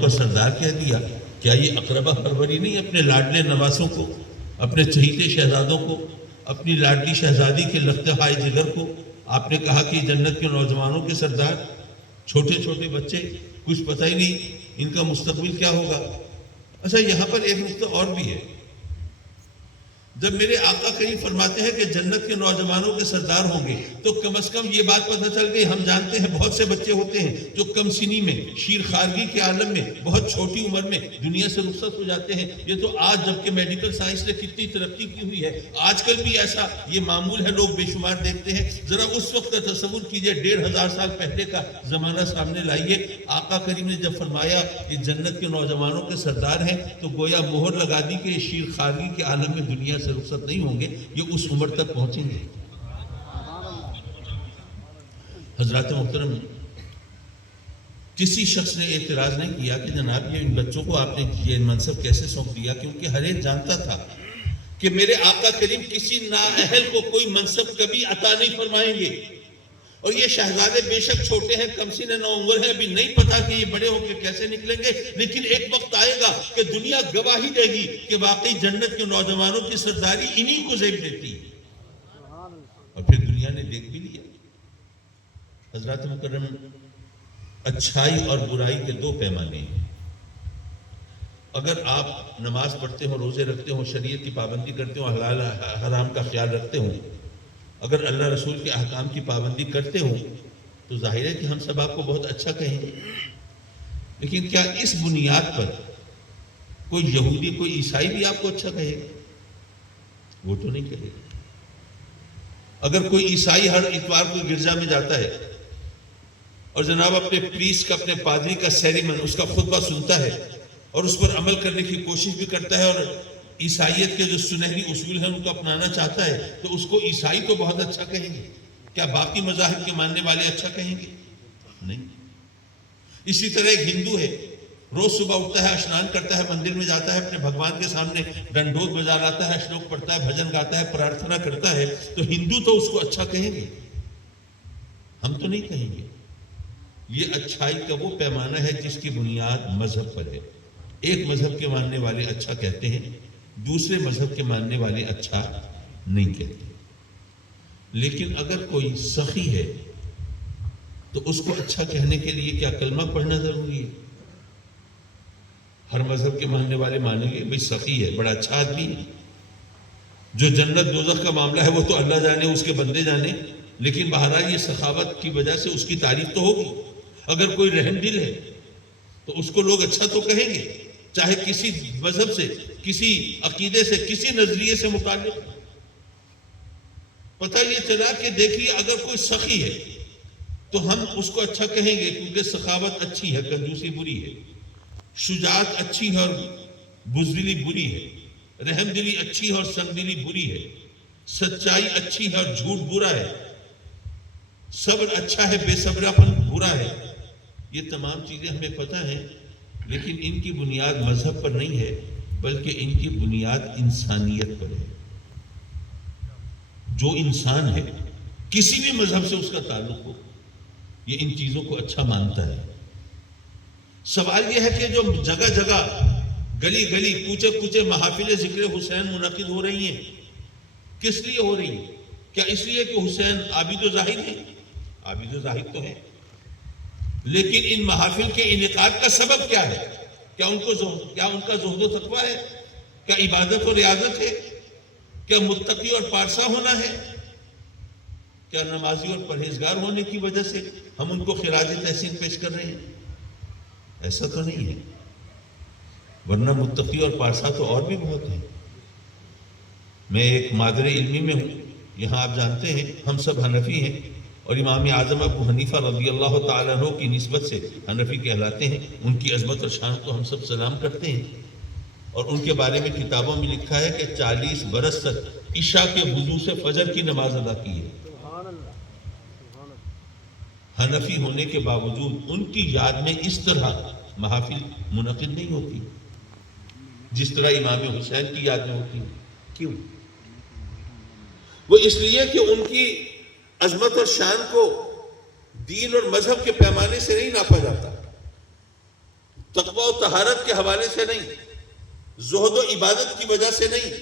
کا سردار کہہ دیا، کیا یہ اقربا پروری نہیں اپنے لاڈلے نواسوں کو، اپنے چہیتے شہزادوں کو، اپنی لاڈلی شہزادی کے لخت ہائے جگر کو آپ نے کہا کہ جنت کے نوجوانوں کے سردار، چھوٹے چھوٹے بچے، کچھ پتہ ہی نہیں ان کا مستقبل کیا ہوگا۔ اچھا یہاں پر ایک نقطہ اور بھی ہے، جب میرے آقا کریم فرماتے ہیں کہ جنت کے نوجوانوں کے سردار ہوں گے تو کم از کم یہ بات پتہ چل گئی، ہم جانتے ہیں بہت سے بچے ہوتے ہیں جو کم سنی میں، شیر خارگی کے عالم میں، بہت چھوٹی عمر میں دنیا سے رخصت ہو جاتے ہیں۔ یہ تو آج جبکہ میڈیکل سائنس نے کتنی ترقی کی ہوئی ہے، آج کل بھی ایسا یہ معمول ہے، لوگ بے شمار دیکھتے ہیں۔ ذرا اس وقت کا تصور کیجئے، 1500 سال پہلے کا زمانہ سامنے لائیے۔ آقا کریم نے جب فرمایا کہ جنت کے نوجوانوں کے سردار ہیں تو گویا مہر لگا دی کہ یہ شیر خارگی کے عالم میں دنیا سے رخصت نہیں ہوں گے، یہ اس عمر تک پہنچیں گے۔ حضرات محترم، کسی شخص نے اعتراض نہیں کیا کہ جناب یہ ان بچوں کو آپ نے یہ منصب کیسے سونپ دیا، کیونکہ ہر ایک جانتا تھا کہ میرے آقا کریم کسی نااہل کو کوئی منصب کبھی عطا نہیں فرمائیں گے، اور یہ شہزادے بے شک چھوٹے ہیں، کم سن نو عمر ہیں، ابھی نہیں پتا کہ یہ بڑے ہو کے کیسے نکلیں گے، لیکن ایک وقت آئے گا کہ دنیا گواہی دے گی کہ واقعی جنت کے نوجوانوں کی سرداری انہی کو زیب دیتی ہے، اور پھر دنیا نے دیکھ بھی لیا۔ حضرات مکرم، اچھائی اور برائی کے دو پیمانے ہیں۔ اگر آپ نماز پڑھتے ہوں، روزے رکھتے ہوں، شریعت کی پابندی کرتے ہوں، حلال حرام کا خیال رکھتے ہوں، اگر اللہ رسول کے احکام کی پابندی کرتے ہوں تو ظاہر ہے کہ ہم سب آپ کو بہت اچھا کہیں گے، لیکن کیا اس بنیاد پر کوئی یہودی، کوئی عیسائی بھی آپ کو اچھا کہے گا؟ وہ تو نہیں کہے گا۔ اگر کوئی عیسائی ہر اتوار کو گرجا میں جاتا ہے اور جناب اپنے پریسٹ کا، اپنے پادری کا سیریمن، اس کا خطبہ سنتا ہے اور اس پر عمل کرنے کی کوشش بھی کرتا ہے، اور عیسائیت کے جو سنہری اصول ہیں ان کو اپنانا چاہتا ہے، تو اس کو عیسائی تو بہت اچھا کہیں گے، کیا باقی مذاہب کے ماننے والے اچھا کہیں گے؟ نہیں۔ اسی طرح ایک ہندو ہے، روز صبح اٹھتا ہے، اشنان کرتا ہے، مندر میں جاتا ہے، اپنے بھگوان کے سامنے ڈنڈوت بجا لاتا ہے، شلوک پڑھتا ہے، بھجن گاتا ہے، پرارتھنا کرتا ہے، تو ہندو تو اس کو اچھا کہیں گے، ہم تو نہیں کہیں گے۔ یہ اچھائی کا وہ پیمانہ ہے جس کی بنیاد مذہب پر ہے۔ ایک مذہب کے ماننے والے اچھا کہتے ہیں، دوسرے مذہب کے ماننے والے اچھا نہیں کہتے۔ لیکن اگر کوئی سخی ہے تو اس کو اچھا کہنے کے لیے کیا کلمہ پڑھنا ضروری ہے؟ ہر مذہب کے ماننے والے مانیں گے بھئی سخی ہے، بڑا اچھا آدمی ہے، جو جنت دوزخ کا معاملہ ہے وہ تو اللہ جانے، اس کے بندے جانے، لیکن بہرحال یہ سخاوت کی وجہ سے اس کی تعریف تو ہوگی۔ اگر کوئی رحم دل ہے تو اس کو لوگ اچھا تو کہیں گے، چاہے کسی مذہب سے، کسی عقیدے سے، کسی نظریے سے متعلق۔ پتہ یہ چلا کہ دیکھیے اگر کوئی سخی ہے تو ہم اس کو اچھا کہیں گے کیونکہ سخاوت اچھی ہے، کنجوسی بری ہے، شجاعت اچھی ہے اور بزدلی بری ہے، رحم دلی اچھی ہے اور سنگ دلی بری ہے، سچائی اچھی ہے اور جھوٹ برا ہے، صبر اچھا ہے، بے صبراپن برا ہے۔ یہ تمام چیزیں ہمیں پتہ ہیں، لیکن ان کی بنیاد مذہب پر نہیں ہے بلکہ ان کی بنیاد انسانیت پر ہے۔ جو انسان ہے، کسی بھی مذہب سے اس کا تعلق ہو، یہ ان چیزوں کو اچھا مانتا ہے۔ سوال یہ ہے کہ جو جگہ جگہ، گلی گلی، کوچے کوچے محافل ذکر حسین منعقد ہو رہی ہیں، کس لیے ہو رہی ہیں؟ کیا اس لیے کہ حسین عابد و زاہد ہیں؟ عابد و زاہد تو ہیں، لیکن ان محافل کے انعقاد کا سبب کیا ہے؟ کیا ان کا زہد و تقویٰ ہے؟ کیا عبادت و ریاضت ہے؟ کیا متقی اور پارسا ہونا ہے؟ کیا نمازی اور پرہیزگار ہونے کی وجہ سے ہم ان کو خراج تحسین پیش کر رہے ہیں؟ ایسا تو نہیں ہے، ورنہ متقی اور پارسا تو اور بھی بہت ہیں۔ میں ایک مادر علمی میں ہوں، یہاں آپ جانتے ہیں ہم سب حنفی ہیں، اور امام اعظم ابو حنیفہ رضی اللہ تعالیٰ عنہ کی نسبت سے حنفی کہلاتے ہیں۔ ان کی عظمت اور شان کو ہم سب سلام کرتے ہیں، اور ان کے بارے میں کتابوں میں لکھا ہے کہ 40 برس تک عشاء کے وضو سے فجر کی نماز ادا کی ہے۔ حنفی ہونے کے باوجود ان کی یاد میں اس طرح محافل منعقد نہیں ہوتی جس طرح امام حسین کی یاد میں ہوتی ہے۔ کیوں؟ وہ اس لیے کہ ان کی عظمت اور شان کو دین اور مذہب کے پیمانے سے نہیں ناپا جاتا، تقوی و طہارت کے حوالے سے نہیں، زہد و عبادت کی وجہ سے نہیں،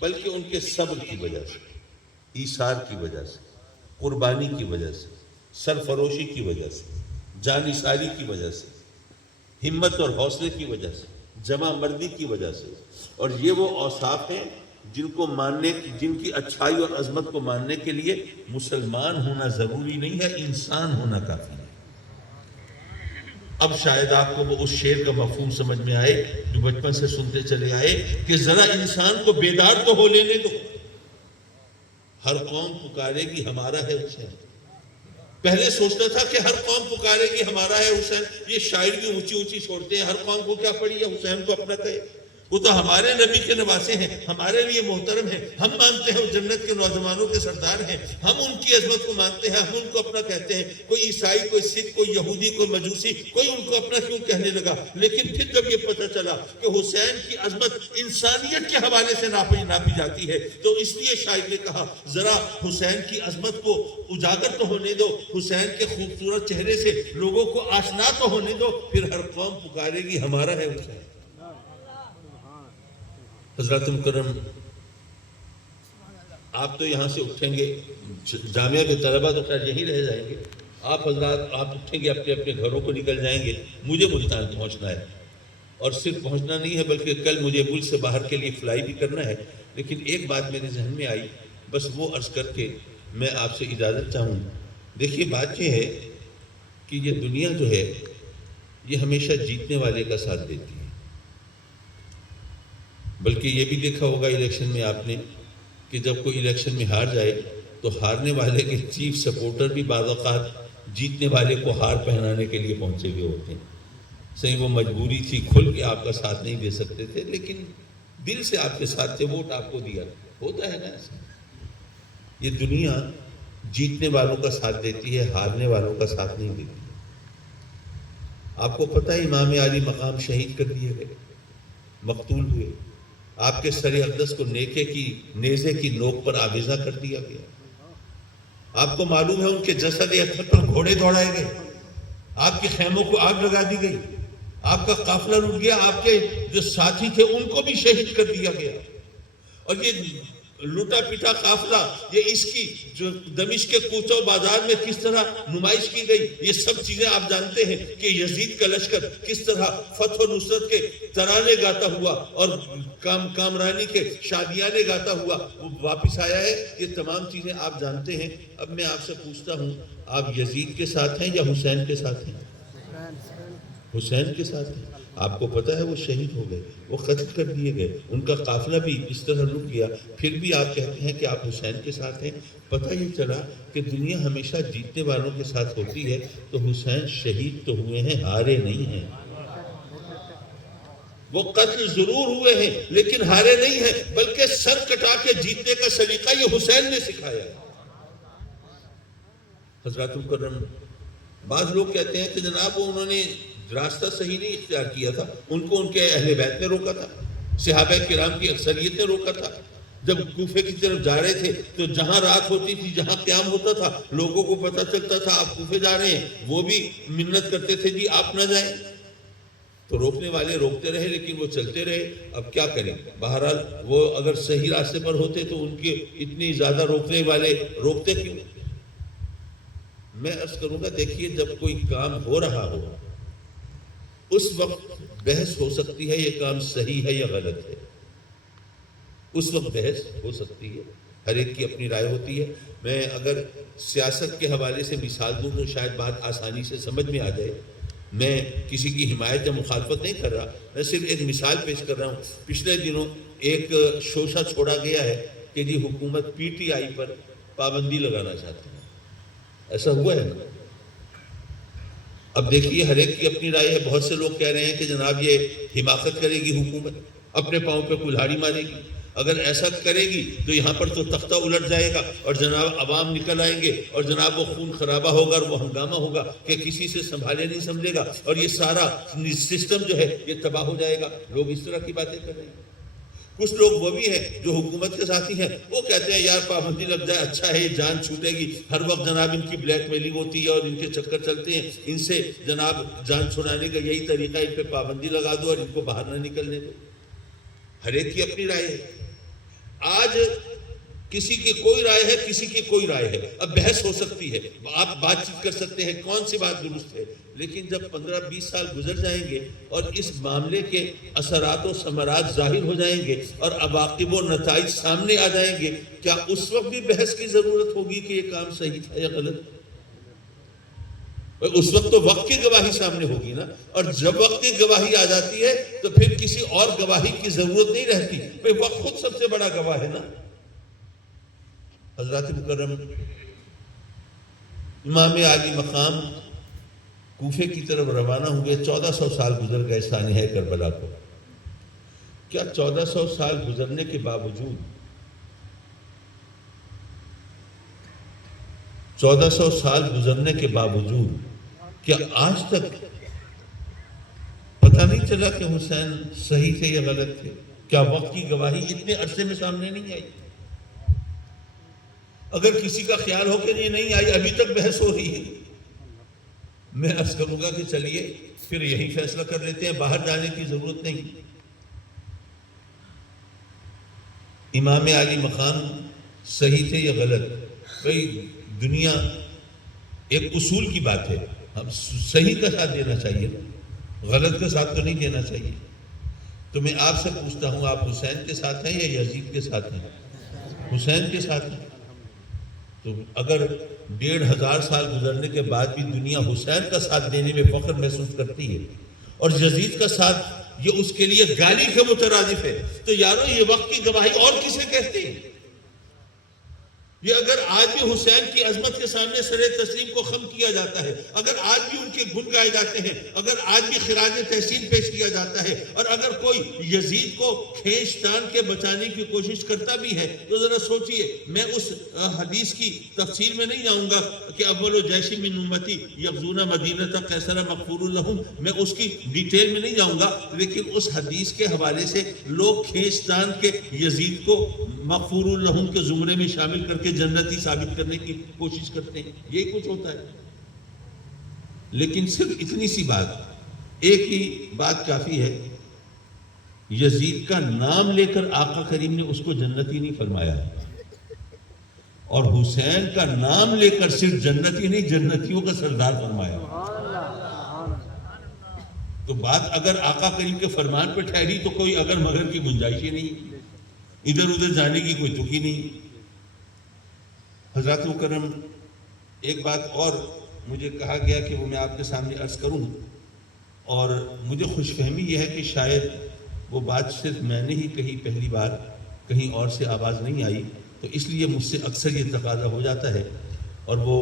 بلکہ ان کے صبر کی وجہ سے، ایثار کی وجہ سے، قربانی کی وجہ سے، سرفروشی کی وجہ سے، جانثاری کی وجہ سے، ہمت اور حوصلے کی وجہ سے، جمع مردی کی وجہ سے. اور یہ وہ اوصاف ہیں جن کی اچھائی اور عظمت کو ماننے کے لیے مسلمان ہونا ضروری نہیں ہے، انسان ہونا کافی ہے. اب شاید آپ کو وہ اس شعر کا مفہوم سمجھ میں آئے جو بچپن سے سنتے چلے آئے کہ ذرا انسان کو بیدار تو ہو لینے دو. ہر قوم پکارے گی ہمارا ہے حسین. پہلے سوچتا تھا کہ ہر قوم پکارے گی ہمارا ہے حسین. یہ شاعر بھی اونچی اونچی چھوڑتے ہیں، ہر قوم کو کیا پڑی ہے حسین کو اپنا کہے. وہ تو ہمارے نبی کے نواسے ہیں، ہمارے لیے محترم ہیں، ہم مانتے ہیں وہ جنت کے نوجوانوں کے سردار ہیں، ہم ان کی عظمت کو مانتے ہیں، ہم ان کو اپنا کہتے ہیں. کوئی عیسائی، کوئی سکھ، کوئی یہودی، کوئی مجوسی، کوئی ان کو اپنا کیوں کہنے لگا. لیکن پھر جب یہ پتہ چلا کہ حسین کی عظمت انسانیت کے حوالے سے ناپی جاتی ہے، تو اس لیے شاعر نے کہا ذرا حسین کی عظمت کو اجاگر تو ہونے دو، حسین کے خوبصورت چہرے سے لوگوں کو آشنا تو ہونے دو، پھر ہر قوم پکارے گی ہمارا ہے حسین. حضرات مکرم، آپ تو یہاں سے اٹھیں گے، جامعہ کے طلبہ تو خیر یہیں رہ جائیں گے. آپ حضرات آپ اٹھیں گے، اپنے اپنے گھروں کو نکل جائیں گے. مجھے ملتان پہنچنا ہے، اور صرف پہنچنا نہیں ہے بلکہ کل مجھے ملک سے باہر کے لیے فلائی بھی کرنا ہے. لیکن ایک بات میرے ذہن میں آئی، بس وہ عرض کر کے میں آپ سے اجازت چاہوں. دیکھیے بات یہ ہے کہ یہ دنیا جو ہے یہ ہمیشہ جیتنے والے کا ساتھ دیتی ہے. بلکہ یہ بھی دیکھا ہوگا الیکشن میں آپ نے کہ جب کوئی الیکشن میں ہار جائے تو ہارنے والے کے چیف سپورٹر بھی بعض اوقات جیتنے والے کو ہار پہنانے کے لیے پہنچے ہوئے ہوتے ہیں. صحیح وہ مجبوری تھی، کھل کے آپ کا ساتھ نہیں دے سکتے تھے، لیکن دل سے آپ کے ساتھ تھے، ووٹ آپ کو دیا. ہوتا ہے نا ایسا. یہ دنیا جیتنے والوں کا ساتھ دیتی ہے، ہارنے والوں کا ساتھ نہیں دیتی. آپ کو پتہ ہے امام علی مقام شہید کر دیے گئے، مقتول ہوئے. آپ کے سر اقدس کو نیزے کی نوک پر آویزاں کر دیا گیا. آپ کو معلوم ہے ان کے جسد اطہر پر گھوڑے دوڑائے گئے، آپ کے خیموں کو آگ لگا دی گئی، آپ کا قافلہ رک گیا، آپ کے جو ساتھی تھے ان کو بھی شہید کر دیا گیا. اور یہ لوٹا پٹا قافلہ، یہ اس کی جو دمشق کے کوچہ و بازار میں کس طرح نمائش کی گئی، یہ سب چیزیں آپ جانتے ہیں کہ یزید کا لشکر کس طرح فتح و نصرت کے ترانے گاتا ہوا اور کامرانی کے شادیانے گاتا ہوا وہ واپس آیا ہے. یہ تمام چیزیں آپ جانتے ہیں. اب میں آپ سے پوچھتا ہوں، آپ یزید کے ساتھ ہیں یا حسین کے ساتھ ہیں؟ حسین کے ساتھ ہیں. آپ کو پتہ ہے وہ شہید ہو گئے، وہ قتل کر دیے گئے، ان کا قافلہ بھی اس طرح رک گیا. پھر بھی آپ کہتے ہیں کہ آپ حسین کے ساتھ ہیں. پتہ یہ چلا کہ دنیا ہمیشہ جیتنے والوں کے ساتھ ہوتی ہے، تو حسین شہید تو ہوئے ہیں، ہارے نہیں ہیں. وہ قتل ضرور ہوئے ہیں لیکن ہارے نہیں ہیں، بلکہ سر کٹا کے جیتنے کا سلیقہ یہ حسین نے سکھایا. حضرات مکرم، بعض لوگ کہتے ہیں کہ جناب وہ انہوں نے راستہ صحیح نہیں اختیار کیا تھا، ان کو ان کے اہل بیت نے روکا تھا، صحابہ کرام کی اکثریت نے روکا تھا. جب کوفے کی طرف جا رہے تھے تو جہاں رات ہوتی تھی، جہاں قیام ہوتا تھا، لوگوں کو پتہ چلتا تھا آپ کوفے جا رہے ہیں، وہ بھی منت کرتے تھے جی آپ نہ جائیں. تو روکنے والے روکتے رہے لیکن وہ چلتے رہے. اب کیا کریں؟ بہرحال وہ اگر صحیح راستے پر ہوتے تو ان کے اتنی زیادہ روکنے والے روکتے کیوں؟ میں عرض کروں گا، دیکھیے جب کوئی کام ہو رہا ہو اس وقت بحث ہو سکتی ہے یہ کام صحیح ہے یا غلط ہے. اس وقت بحث ہو سکتی ہے، ہر ایک کی اپنی رائے ہوتی ہے. میں اگر سیاست کے حوالے سے مثال دوں تو شاید بات آسانی سے سمجھ میں آ جائے. میں کسی کی حمایت یا مخالفت نہیں کر رہا، میں صرف ایک مثال پیش کر رہا ہوں. پچھلے دنوں ایک شوشہ چھوڑا گیا ہے کہ جی حکومت پی ٹی آئی پر پابندی لگانا چاہتی ہے. ایسا ہوا ہے نا؟ اب دیکھیے ہر ایک کی اپنی رائے ہے. بہت سے لوگ کہہ رہے ہیں کہ جناب یہ حماقت کرے گی حکومت، اپنے پاؤں پہ کلہاڑی مارے گی. اگر ایسا کرے گی تو یہاں پر تو تختہ الٹ جائے گا اور جناب عوام نکل آئیں گے اور جناب وہ خون خرابہ ہوگا اور وہ ہنگامہ ہوگا کہ کسی سے سنبھالے نہیں سمجھے گا اور یہ سارا سسٹم جو ہے یہ تباہ ہو جائے گا. لوگ اس طرح کی باتیں کر رہے ہیں. کچھ لوگ وہ بھی ہیں جو حکومت کے ساتھی ہیں، وہ کہتے ہیں یار پابندی لگ جائے اچھا ہے، جان چھوٹے گی، ہر وقت جناب ان کی بلیک میلنگ ہوتی ہے اور ان کے چکر چلتے ہیں، ان سے جناب جان چھڑانے کا یہی طریقہ ہے، ان پہ پابندی لگا دو اور ان کو باہر نہ نکلنے دو۔ ہر ایک کی اپنی رائے ہے۔ آج کسی کی کوئی رائے ہے، کسی کی کوئی رائے ہے، اب بحث ہو سکتی ہے، آپ بات چیت کر سکتے ہیں کون سی بات درست ہے، لیکن جب 15-20 سال گزر جائیں گے اور اس معاملے کے اثرات و ثمرات ظاہر ہو جائیں گے اور عواقب و نتائج سامنے آ جائیں گے، کیا اس وقت بھی بحث کی ضرورت ہوگی کہ یہ کام صحیح تھا یا غلط؟ اس وقت تو وقت کی گواہی سامنے ہوگی نا، اور جب وقت کی گواہی آ جاتی ہے تو پھر کسی اور گواہی کی ضرورت نہیں رہتی، پھر وقت خود سب سے بڑا گواہ ہے نا۔ حضرات مکرم، امام عالی مقام کوفے کی طرف روانہ ہوئے، 1400 سال گزر گئے سانحہ کربلا کو۔ کیا 1400 سال گزرنے کے باوجود 1400 سال گزرنے کے باوجود کیا آج تک پتہ نہیں چلا کہ حسین صحیح تھے یا غلط تھے؟ کیا وقت کی گواہی اتنے عرصے میں سامنے نہیں آئی؟ اگر کسی کا خیال ہو کہ یہ نہیں آئی، ابھی تک بحث ہو رہی ہے، میں عرض کروں گا کہ چلیے پھر یہی فیصلہ کر لیتے ہیں، باہر جانے کی ضرورت نہیں۔ امام عالی مقام صحیح تھے یا غلط؟ بھئی دنیا ایک اصول کی بات ہے، ہم صحیح کا ساتھ دینا چاہیے، غلط کا ساتھ تو نہیں دینا چاہیے۔ تو میں آپ سے پوچھتا ہوں، آپ حسین کے ساتھ ہیں یا یزید کے ساتھ ہیں؟ حسین کے ساتھ ہیں۔ تو اگر 1500 سال گزرنے کے بعد بھی دنیا حسین کا ساتھ دینے میں فخر محسوس کرتی ہے اور یزید کا ساتھ یہ اس کے لیے گالی کے مترادف ہے، تو یارو یہ وقت کی گواہی اور کسے کہتے ہیں؟ یہ اگر آج بھی حسین کی عظمت کے سامنے سر تسلیم کو خم کیا جاتا ہے، اگر آج بھی ان کے گن گائے جاتے ہیں، اگر آج بھی خراج تحسین پیش کیا جاتا ہے، اور اگر کوئی یزید کو کھینچ تان کے بچانے کی کوشش کرتا بھی ہے، تو ذرا سوچئے، میں اس حدیث کی تفسیر میں نہیں جاؤں گا کہ اول جیش من امتی یغزون مدینہ قیصر مغفور لہم، میں اس کی ڈیٹیل میں نہیں جاؤں گا، لیکن اس حدیث کے حوالے سے لوگ کھینچ تان کے یزید کو مغفور لہم کے زمرے میں شامل کر کے جنتی ثابت کرنے کی کوشش کرتے ہیں، یہی کچھ ہوتا ہے۔ لیکن صرف اتنی سی بات، ایک ہی بات کافی ہے، یزید کا نام لے کر آقا کریم نے اس کو جنتی نہیں فرمایا، اور حسین کا نام لے کر صرف جنتی نہیں، جنتیوں کا سردار فرمایا۔ تو بات اگر آقا کریم کے فرمان پہ ٹھہری تو کوئی اگر مگر کی گنجائش ہی نہیں، ادھر ادھر جانے کی کوئی تک ہی نہیں۔ حضرات مکرم، ایک بات اور مجھے کہا گیا کہ وہ میں آپ کے سامنے عرض کروں، اور مجھے خوش فہمی یہ ہے کہ شاید وہ بات صرف میں نے ہی کہی پہلی بار، کہیں اور سے آواز نہیں آئی، تو اس لیے مجھ سے اکثر یہ تقاضا ہو جاتا ہے، اور وہ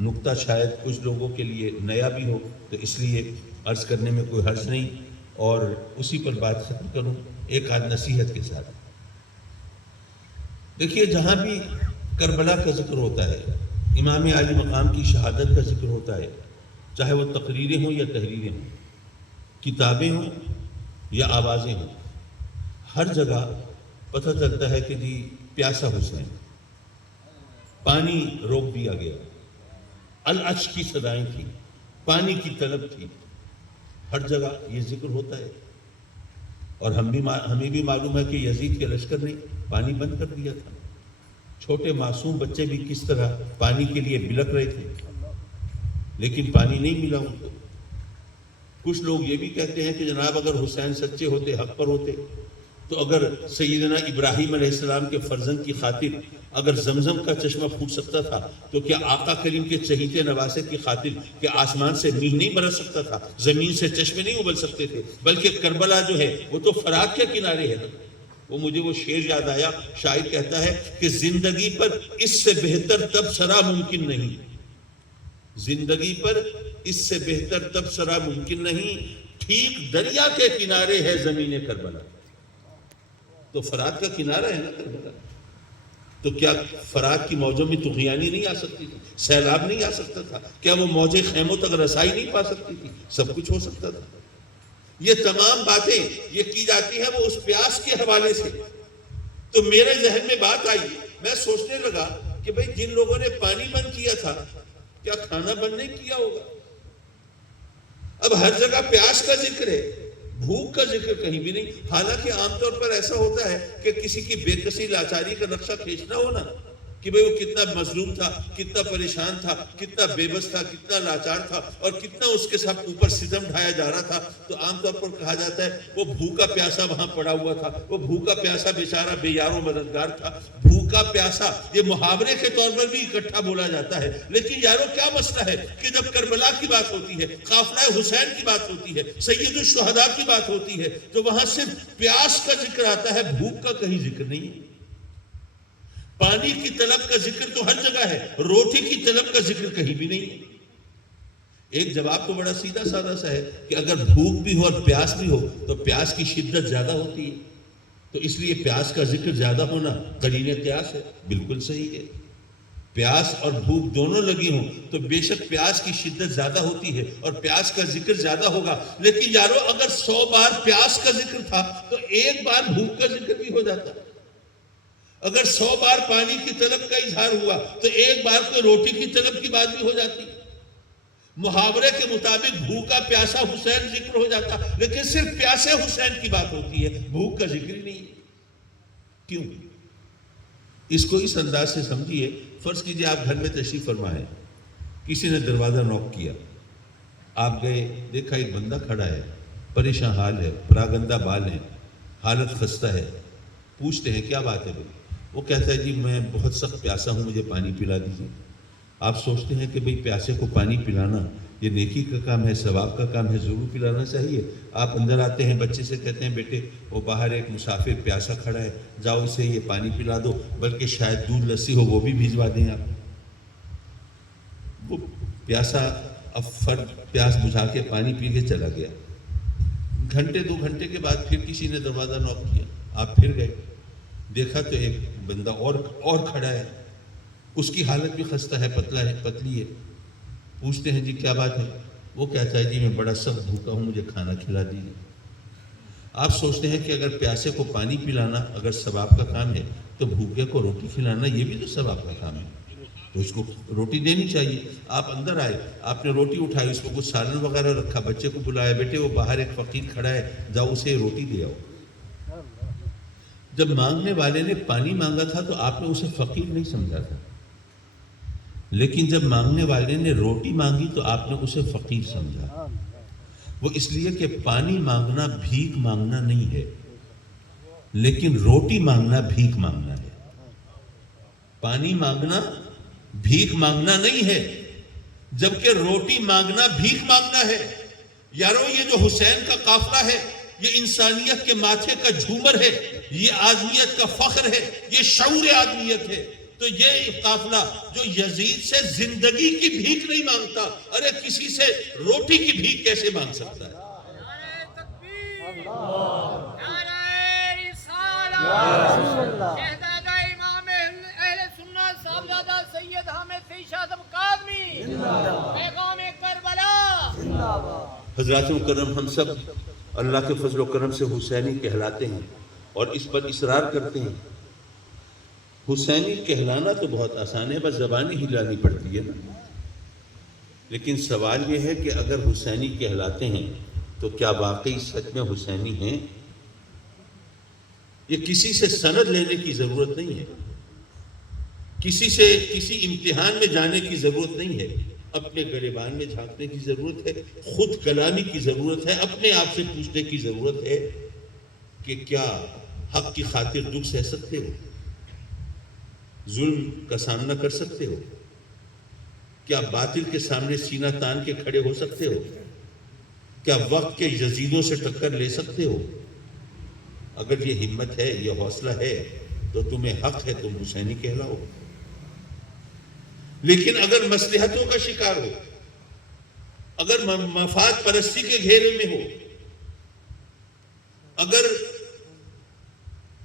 نکتہ شاید کچھ لوگوں کے لیے نیا بھی ہو، تو اس لیے عرض کرنے میں کوئی حرج نہیں، اور اسی پر بات ختم کروں ایک آدھ نصیحت کے ساتھ۔ دیکھیے، جہاں بھی کربلا کا ذکر ہوتا ہے، امام عالی مقام کی شہادت کا ذکر ہوتا ہے، چاہے وہ تقریریں ہوں یا تحریریں ہوں، کتابیں ہوں یا آوازیں ہوں، ہر جگہ پتہ چلتا ہے کہ جی پیاسا حسین، پانی روک دیا گیا، العطش کی صدائیں تھیں، پانی کی طلب تھی، ہر جگہ یہ ذکر ہوتا ہے۔ اور ہمیں بھی معلوم ہے کہ یزید کے لشکر نے پانی بند کر دیا تھا، چھوٹے معصوم بچے بھی کس طرح پانی کے لیے بلک رہے تھے، لیکن پانی نہیں ملا ان کو۔ کچھ لوگ یہ بھی کہتے ہیں کہ جناب اگر حسین سچے ہوتے، حق پر ہوتے، تو اگر سیدنا ابراہیم علیہ السلام کے فرزند کی خاطر اگر زمزم کا چشمہ پھوٹ سکتا تھا، تو کیا آقا کریم کے چہیتے نواسے کی خاطر کیا آسمان سے میہ نہیں برس سکتا تھا، زمین سے چشمے نہیں ابل سکتے تھے؟ بلکہ کربلا جو ہے وہ تو فرات کے کنارے ہے نا۔ وہ مجھے وہ شعر یاد آیا، شاعر کہتا ہے کہ زندگی پر اس سے بہتر تبصرہ ممکن نہیں، زندگی پر اس سے بہتر تبصرہ ممکن نہیں، ٹھیک دریا کے کنارے ہے زمین کربلا۔ تو فرات کا کنارہ ہے نا کربلا، تو کیا فرات کی موجوں میں طغیانی نہیں آ سکتی تھی؟ سیلاب نہیں آ سکتا تھا؟ کیا وہ موجیں خیموں تک رسائی نہیں پا سکتی تھی؟ سب کچھ ہو سکتا تھا۔ یہ تمام باتیں یہ کی جاتی ہیں وہ اس پیاس کے حوالے سے. تو میرے ذہن میں بات آئی, میں سوچنے لگا کہ بھئی جن لوگوں نے پانی بند کیا تھا کیا کھانا بند نہیں کیا ہوگا؟ اب ہر جگہ پیاس کا ذکر ہے, بھوک کا ذکر کہیں بھی نہیں. حالانکہ عام طور پر ایسا ہوتا ہے کہ کسی کی بے کسی لاچاری کا نقشہ کھینچنا ہونا کہ بھئی وہ کتنا مظلوم تھا, کتنا پریشان تھا, کتنا بے بس تھا, کتنا لاچار تھا, اور کتنا اس کے ساتھ اوپر ستم ڈھایا جا رہا تھا. تو عام طور پر کہا جاتا ہے وہ بھوکا پیاسا وہاں پڑا ہوا تھا, وہ بھوکا پیاسا بیچارہ بے یار و مددگار تھا. بھوکا پیاسا یہ محاورے کے طور پر بھی اکٹھا بولا جاتا ہے. لیکن یارو کیا مسئلہ ہے کہ جب کربلا کی بات ہوتی ہے, قافلہ حسین کی بات ہوتی ہے, سید الشہداء کی بات ہوتی ہے, تو وہاں صرف پیاس کا ذکر آتا ہے, بھوک کا کہیں ذکر نہیں ہے. پانی کی طلب کا ذکر تو ہر جگہ ہے, روٹی کی طلب کا ذکر کہیں بھی نہیں ہے. ایک جواب تو بڑا سیدھا سادہ سا ہے کہ اگر بھوک بھی ہو اور پیاس بھی ہو تو پیاس کی شدت زیادہ ہوتی ہے, تو اس لیے پیاس کا ذکر زیادہ ہونا قرین قیاس ہے. بالکل صحیح ہے, پیاس اور بھوک دونوں لگی ہوں تو بے شک پیاس کی شدت زیادہ ہوتی ہے اور پیاس کا ذکر زیادہ ہوگا. لیکن یارو اگر 100 بار پیاس کا ذکر تھا تو ایک بار بھوک کا ذکر بھی ہو جاتا. اگر 100 بار پانی کی طلب کا اظہار ہوا تو ایک بار کوئی روٹی کی طلب کی بات بھی ہو جاتی. محاورے کے مطابق بھوکا پیاسا حسین ذکر ہو جاتا, لیکن صرف پیاسے حسین کی بات ہوتی ہے, بھوک کا ذکر ہی نہیں. کیوں؟ اس کو اس انداز سے سمجھیے. فرض کیجئے آپ گھر میں تشریف فرما ہے, کسی نے دروازہ نوک کیا, آپ گئے, دیکھا ایک بندہ کھڑا ہے, پریشان حال ہے, پراگندہ بال ہے, حالت خستہ ہے. پوچھتے ہیں کیا بات ہے بھائی؟ وہ کہتا ہے جی میں بہت سخت پیاسا ہوں, مجھے پانی پلا دیجیے. آپ سوچتے ہیں کہ بھئی پیاسے کو پانی پلانا یہ نیکی کا کام ہے, ثواب کا کام ہے, ضرور پلانا چاہیے. آپ اندر آتے ہیں, بچے سے کہتے ہیں بیٹے وہ باہر ایک مسافر پیاسا کھڑا ہے, جاؤ اسے یہ پانی پلا دو, بلکہ شاید دودھ لسی ہو وہ بھی بھیجوا دیں آپ. وہ پیاسا اب فرد پیاس بجھا کے پانی پی کے چلا گیا. گھنٹے 2 گھنٹے کے بعد پھر کسی نے دروازہ نوک کیا, آپ پھر گئے, دیکھا تو ایک بندہ اور کھڑا ہے, اس کی حالت بھی خستہ ہے, پتلا ہے, پتلی ہے. پوچھتے ہیں جی کیا بات ہے؟ وہ کہتا ہے جی میں بڑا سخت بھوکا ہوں, مجھے کھانا کھلا دیجیے. آپ سوچتے ہیں کہ اگر پیاسے کو پانی پلانا اگر ثواب کا کام ہے تو بھوکے کو روٹی کھلانا یہ بھی تو ثواب کا کام ہے, تو اس کو روٹی دینی چاہیے. آپ اندر آئے, آپ نے روٹی اٹھائی, اس کو کچھ سالن وغیرہ رکھا, بچے کو بلایا, بیٹے وہ باہر ایک فقیر کھڑا ہے, جاؤ اسے روٹی دے آؤ. جب مانگنے والے نے پانی مانگا تھا تو آپ نے اسے فقیر نہیں سمجھا تھا, لیکن جب مانگنے والے نے روٹی مانگی تو آپ نے اسے فقیر سمجھا. وہ اس لیے کہ پانی مانگنا بھیک مانگنا نہیں ہے, لیکن روٹی مانگنا بھیک مانگنا ہے. پانی مانگنا بھیک مانگنا نہیں ہے, جبکہ روٹی مانگنا بھیک مانگنا ہے. یارو یہ جو حسین کا قافلہ ہے یہ انسانیت کے ماتھے کا جھومر ہے, یہ آدمیت کا فخر ہے, یہ شعور آدمیت ہے. تو یہ قافلہ جو یزید سے زندگی کی بھیک نہیں مانگتا, ارے کسی سے روٹی کی بھیک کیسے مانگ سکتا ہے؟ نعرہ تکبیر, نعرہ رسالہ, شہزادہ امام اہل سنت صاحبزادہ سید حامد فیض اعظم کاظمی, پیغام کربلا. حضرات مکرم, ہم سب اللہ کے فضل و کرم سے حسینی کہلاتے ہیں اور اس پر اصرار کرتے ہیں. حسینی کہلانا تو بہت آسان ہے, بس زبانی ہلانی پڑتی ہے نا. لیکن سوال یہ ہے کہ اگر حسینی کہلاتے ہیں تو کیا واقعی سچ میں حسینی ہیں؟ یہ کسی سے سند لینے کی ضرورت نہیں ہے, کسی امتحان میں جانے کی ضرورت نہیں ہے, اپنے گریبان میں جھانکنے کی ضرورت ہے, خود کلامی کی ضرورت ہے, اپنے آپ سے پوچھنے کی ضرورت ہے کہ کیا حق کی خاطر دکھ سہ سکتے ہو, ظلم کا سامنا کر سکتے ہو, کیا باطل کے سامنے سینہ تان کے کھڑے ہو سکتے ہو, کیا وقت کے یزیدوں سے ٹکر لے سکتے ہو؟ اگر یہ ہمت ہے, یہ حوصلہ ہے تو تمہیں حق ہے, تم حسینی کہلاؤ. لیکن اگر مصلحتوں کا شکار ہو, اگر مفاد پرستی کے گھیرے میں ہو, اگر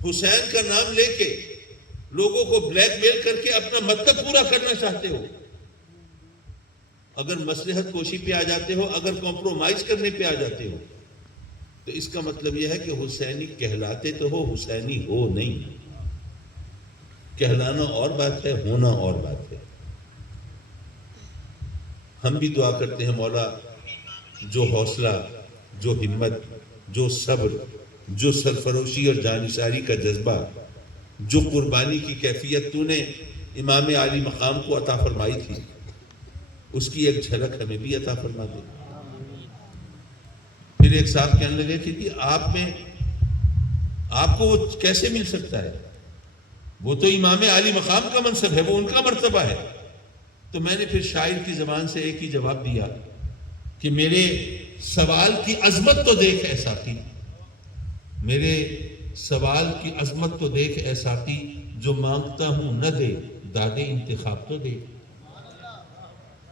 حسین کا نام لے کے لوگوں کو بلیک میل کر کے اپنا مطلب پورا کرنا چاہتے ہو, اگر مصلحت کوشی پہ آ جاتے ہو, اگر کمپرومائز کرنے پہ آ جاتے ہو, تو اس کا مطلب یہ ہے کہ حسینی کہلاتے تو ہو، حسینی ہو نہیں۔ کہلانا اور بات ہے، ہونا اور بات ہے۔ ہم بھی دعا کرتے ہیں مولا جو حوصلہ، جو ہمت، جو صبر، جو سرفروشی اور جانثاری کا جذبہ، جو قربانی کی کیفیت تو نے امام عالی مقام کو عطا فرمائی تھی، اس کی ایک جھلک ہمیں بھی عطا فرما دے۔ پھر ایک صاحب کہنے لگے کہ جی آپ کو وہ کیسے مل سکتا ہے؟ وہ تو امام عالی مقام کا منصب ہے، وہ ان کا مرتبہ ہے۔ تو میں نے پھر شاعر کی زبان سے ایک ہی جواب دیا کہ میرے سوال کی عظمت تو دیکھ اے ساقی، میرے سوال کی عظمت تو دیکھ اے ساقی، جو مانگتا ہوں نہ دے دادے انتخاب تو دے۔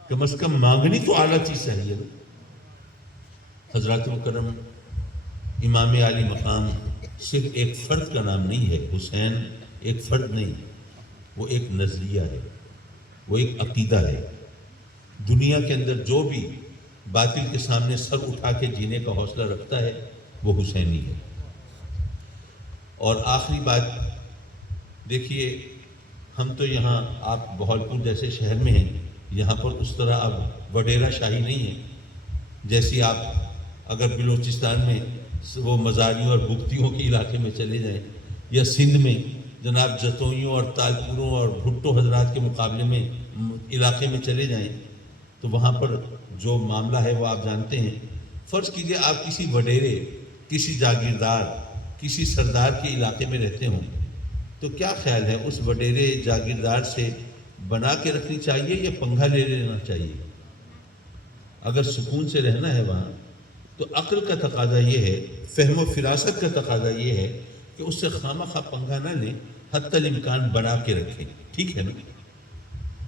کم از کم مانگنی تو اعلیٰ چیز چاہیے۔ حضرات مکرم، امام عالی مقام صرف ایک فرد کا نام نہیں ہے۔ حسین ایک فرد نہیں، وہ ایک نظریہ ہے، وہ ایک عقیدہ ہے۔ دنیا کے اندر جو بھی باطل کے سامنے سر اٹھا کے جینے کا حوصلہ رکھتا ہے وہ حسینی ہے۔ اور آخری بات دیکھیے، ہم تو یہاں آپ بہاولپور جیسے شہر میں ہیں، یہاں پر اس طرح اب وڈیرا شاہی نہیں ہے۔ جیسی آپ اگر بلوچستان میں وہ مزاریوں اور بگتیوں کے علاقے میں چلے جائیں، یا سندھ میں جناب جتوئیوں اور تالپوروں اور بھٹو حضرات کے مقابلے میں علاقے میں چلے جائیں، تو وہاں پر جو معاملہ ہے وہ آپ جانتے ہیں۔ فرض کیجئے آپ کسی وڈیرے، کسی جاگیردار، کسی سردار کے علاقے میں رہتے ہوں، تو کیا خیال ہے اس وڈیرے جاگیردار سے بنا کے رکھنی چاہیے یا پنگھا لے لینا چاہیے؟ اگر سکون سے رہنا ہے وہاں تو عقل کا تقاضا یہ ہے، فہم و فراست کا تقاضا یہ ہے کہ اس سے خواہ مخواہ پنگھا نہ لیں، حتی الامکان بنا کے رکھیں۔ ٹھیک ہے نا؟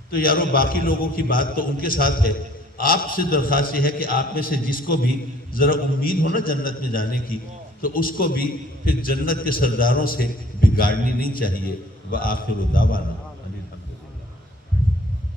تو یارو باقی لوگوں کی بات تو ان کے ساتھ ہے، آپ سے درخواست یہ ہے کہ آپ میں سے جس کو بھی ذرا امید ہو نا جنت میں جانے کی، تو اس کو بھی پھر جنت کے سرداروں سے بگاڑنی نہیں چاہیے۔ وآخر دعوانا